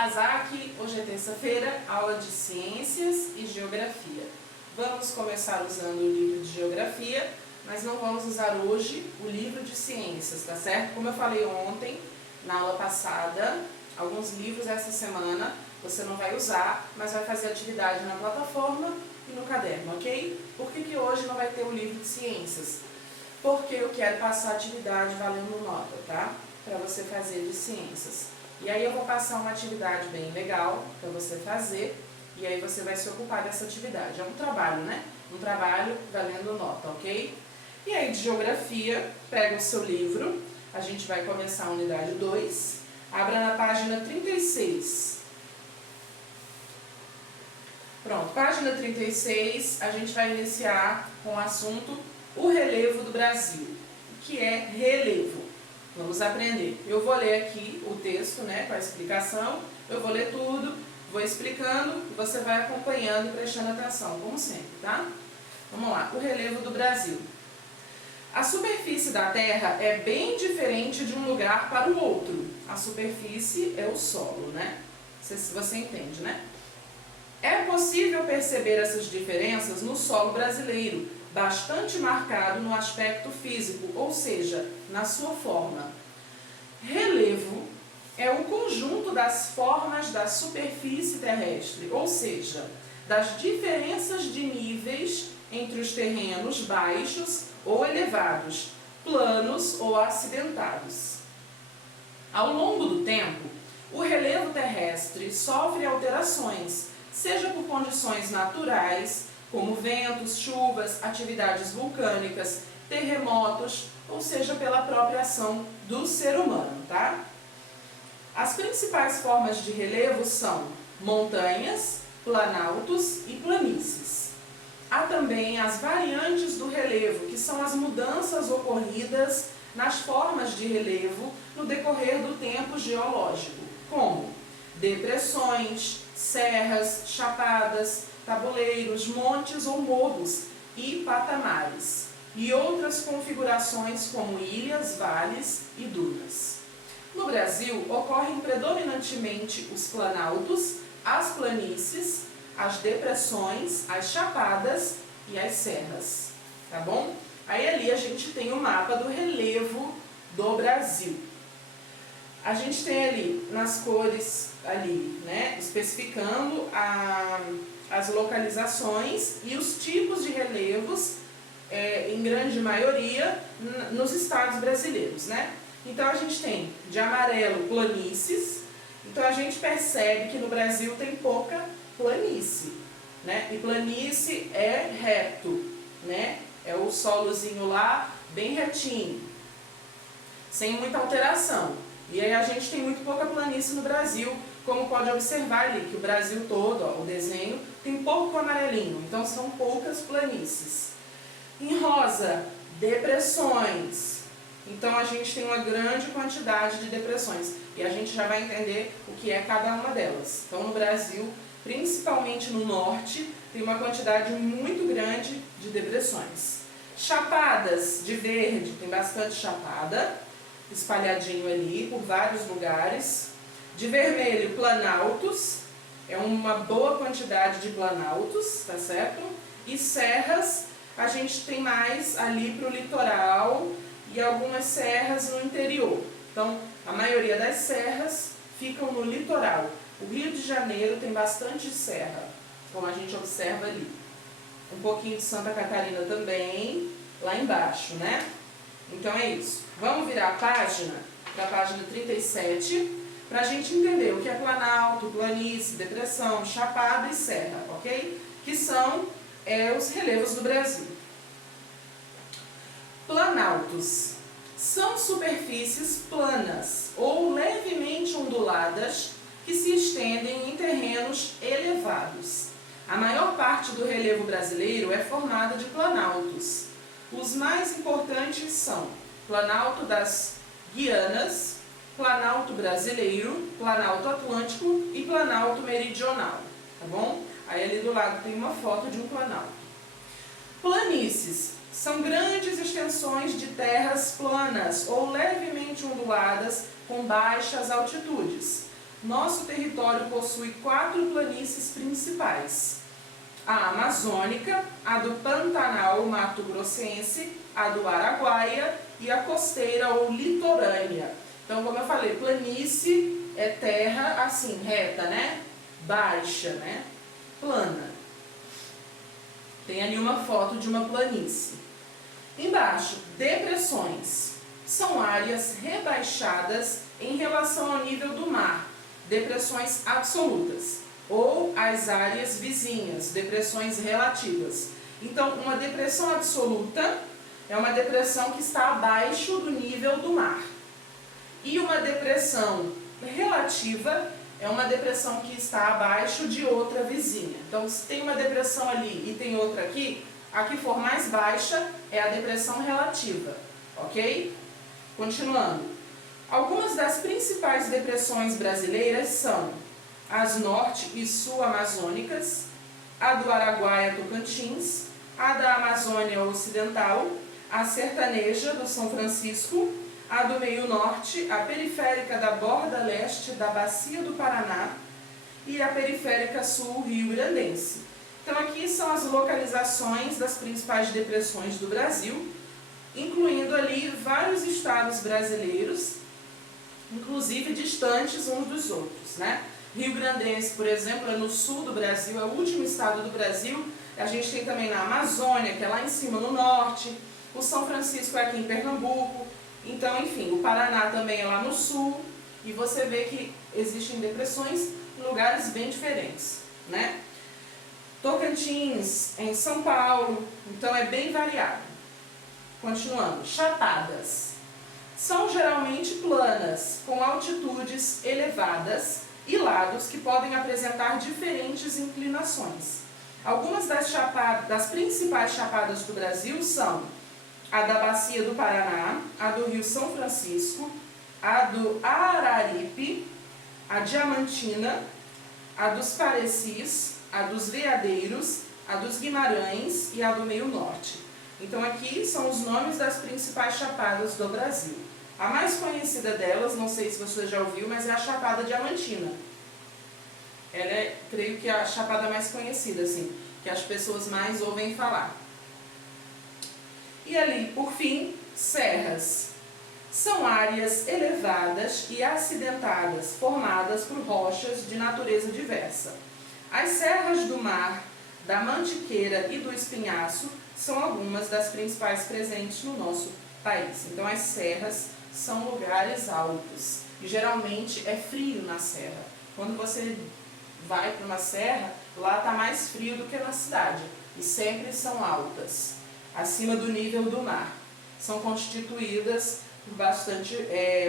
Olá, Zac! Hoje é terça-feira, aula de Ciências e Geografia. Vamos começar usando o livro de Geografia, mas não vamos usar hoje o livro de Ciências, tá certo? Como eu falei ontem, na aula passada, alguns livros essa semana você não vai usar, mas vai fazer atividade na plataforma e no caderno, ok? Por que hoje não vai ter o livro de Ciências? Porque eu quero passar atividade valendo nota, tá? Para você fazer de Ciências. E aí eu vou passar uma atividade bem legal para você fazer, e aí você vai se ocupar dessa atividade. É um trabalho, né? Um trabalho valendo nota, ok? E aí de Geografia, pega o seu livro, a gente vai começar a unidade 2, abra na página 36. Pronto, página 36, a gente vai iniciar com o assunto o relevo do Brasil. O que é relevo? Vamos aprender. Eu vou ler aqui o texto, né, com a explicação. Eu vou ler tudo, vou explicando e você vai acompanhando e prestando atenção, como sempre, tá? Vamos lá. O relevo do Brasil. A superfície da Terra é bem diferente de um lugar para o outro. A superfície é o solo, né? Você entende, né? É possível perceber essas diferenças no solo brasileiro, bastante marcado no aspecto físico, ou seja, na sua forma. Relevo é o conjunto das formas da superfície terrestre, ou seja, das diferenças de níveis entre os terrenos baixos ou elevados, planos ou acidentados. Ao longo do tempo, o relevo terrestre sofre alterações, seja por condições naturais, como ventos, chuvas, atividades vulcânicas, terremotos, ou seja, pela própria ação do ser humano, tá? As principais formas de relevo são montanhas, planaltos e planícies. Há também as variantes do relevo, que são as mudanças ocorridas nas formas de relevo no decorrer do tempo geológico, como depressões, serras, chapadas, tabuleiros, montes ou morros e patamares, e outras configurações como ilhas, vales e dunas. No Brasil, ocorrem predominantemente os planaltos, as planícies, as depressões, as chapadas e as serras, tá bom? Aí ali a gente tem o mapa do relevo do Brasil. A gente tem ali nas cores ali, né, especificando as localizações e os tipos de relevos, em grande maioria, nos estados brasileiros, né? Então a gente tem de amarelo planícies, então a gente percebe que no Brasil tem pouca planície, né? E planície é reto, né? É o solozinho lá bem retinho, sem muita alteração. E aí a gente tem muito pouca planície no Brasil, como pode observar ali, que o Brasil todo, ó, o desenho, tem pouco amarelinho, então são poucas planícies. Em rosa, depressões. Então a gente tem uma grande quantidade de depressões, e a gente já vai entender o que é cada uma delas. Então no Brasil, principalmente no norte, tem uma quantidade muito grande de depressões. Chapadas de verde, tem bastante chapada, espalhadinho ali por vários lugares. De vermelho, planaltos, é uma boa quantidade de planaltos, tá certo? E serras, a gente tem mais ali para o litoral e algumas serras no interior. Então, a maioria das serras ficam no litoral. O Rio de Janeiro tem bastante serra, como a gente observa ali. Um pouquinho de Santa Catarina também, lá embaixo, né? Então é isso. Vamos virar a página para a página 37, para a gente entender o que é planalto, planície, depressão, chapada e serra, ok? Que são os relevos do Brasil. Planaltos são superfícies planas ou levemente onduladas que se estendem em terrenos elevados. A maior parte do relevo brasileiro é formada de planaltos. Os mais importantes são Planalto das Guianas, Planalto Brasileiro, Planalto Atlântico e Planalto Meridional, tá bom? Aí ali do lado tem uma foto de um planalto. Planícies são grandes extensões de terras planas ou levemente onduladas com baixas altitudes. Nosso território possui 4 planícies principais: a amazônica, a do Pantanal Mato-Grossense, a do Araguaia e a costeira ou litorânea. Então, como eu falei, planície é terra assim, reta, né? Baixa, né? Plana. Tem ali uma foto de uma planície. Embaixo, depressões. São áreas rebaixadas em relação ao nível do mar, depressões absolutas, ou as áreas vizinhas, depressões relativas. Então, uma depressão absoluta é uma depressão que está abaixo do nível do mar. E uma depressão relativa é uma depressão que está abaixo de outra vizinha. Então, se tem uma depressão ali e tem outra aqui, a que for mais baixa é a depressão relativa, ok? Continuando. Algumas das principais depressões brasileiras são as norte e sul amazônicas, a do Araguaia Tocantins, a da Amazônia Ocidental, a sertaneja do São Francisco, a do meio norte, a periférica da borda leste da Bacia do Paraná e a periférica sul rio-grandense. Então aqui são as localizações das principais depressões do Brasil, incluindo ali vários estados brasileiros, inclusive distantes uns dos outros, né? Rio-grandense, por exemplo, é no sul do Brasil, é o último estado do Brasil. A gente tem também na Amazônia, que é lá em cima no norte. O São Francisco é aqui em Pernambuco. Então, enfim, o Paraná também é lá no sul. E você vê que existem depressões em lugares bem diferentes, né? Tocantins, em São Paulo, então é bem variado. Continuando, chapadas. São geralmente planas, com altitudes elevadas e lagos que podem apresentar diferentes inclinações. Algumas das principais chapadas do Brasil são a da Bacia do Paraná, a do Rio São Francisco, a do Araripe, a Diamantina, a dos Parecis, a dos Veadeiros, a dos Guimarães e a do Meio Norte. Então aqui são os nomes das principais chapadas do Brasil. A mais conhecida delas, não sei se você já ouviu, mas é a Chapada Diamantina. Ela é, creio que, a chapada mais conhecida, assim, que as pessoas mais ouvem falar. E ali, por fim, serras. São áreas elevadas e acidentadas, formadas por rochas de natureza diversa. As serras do Mar, da Mantiqueira e do Espinhaço são algumas das principais presentes no nosso país. Então, as serras são lugares altos e geralmente é frio na serra. Quando você vai para uma serra, lá está mais frio do que na cidade e sempre são altas, acima do nível do mar. São constituídas por bastante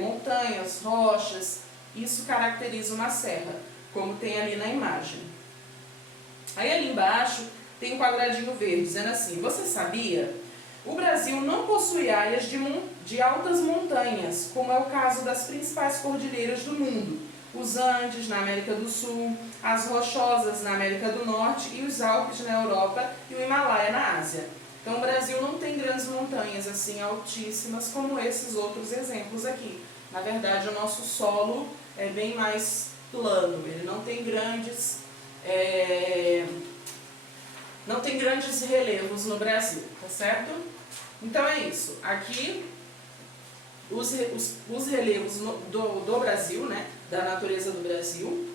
montanhas, rochas. Isso caracteriza uma serra, como tem ali na imagem. Aí ali embaixo tem um quadradinho verde dizendo assim: você sabia? O Brasil não possui áreas de altas montanhas, como é o caso das principais cordilheiras do mundo, os Andes na América do Sul, as Rochosas na América do Norte e os Alpes na Europa e o Himalaia na Ásia. Então o Brasil não tem grandes montanhas assim altíssimas como esses outros exemplos aqui. Na verdade, o nosso solo é bem mais plano, ele não tem grandes relevos no Brasil, tá certo? Então é isso. Aqui os relevos do Brasil, né, da natureza do Brasil.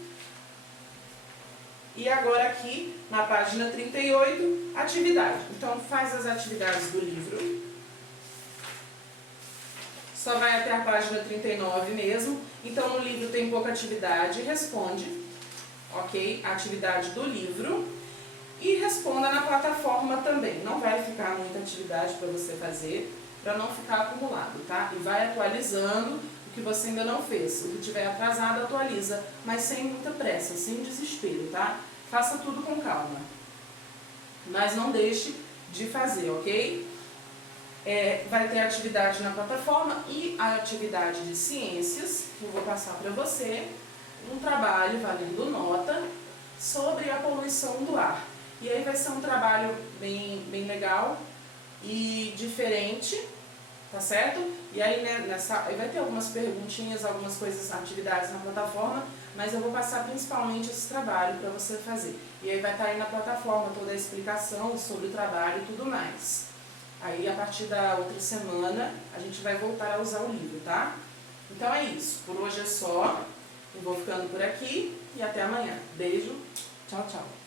E agora aqui, na página 38, atividade. Então faz as atividades do livro. Só vai até a página 39 mesmo. Então no livro tem pouca atividade, responde, ok? A atividade do livro. E responda na plataforma também. Não vai ficar muita atividade para você fazer, para não ficar acumulado, tá? E vai atualizando o que você ainda não fez. O que tiver atrasado, atualiza, mas sem muita pressa, sem desespero, tá? Faça tudo com calma. Mas não deixe de fazer, ok? Vai ter atividade na plataforma e a atividade de ciências, que eu vou passar para você, um trabalho valendo nota sobre a poluição do ar. E aí vai ser um trabalho bem legal e diferente, tá certo? E aí vai ter algumas perguntinhas, algumas coisas, atividades na plataforma, mas eu vou passar principalmente esse trabalho para você fazer. E aí vai estar aí na plataforma toda a explicação sobre o trabalho e tudo mais. Aí a partir da outra semana a gente vai voltar a usar o livro, tá? Então é isso, por hoje é só. Eu vou ficando por aqui e até amanhã. Beijo, tchau, tchau.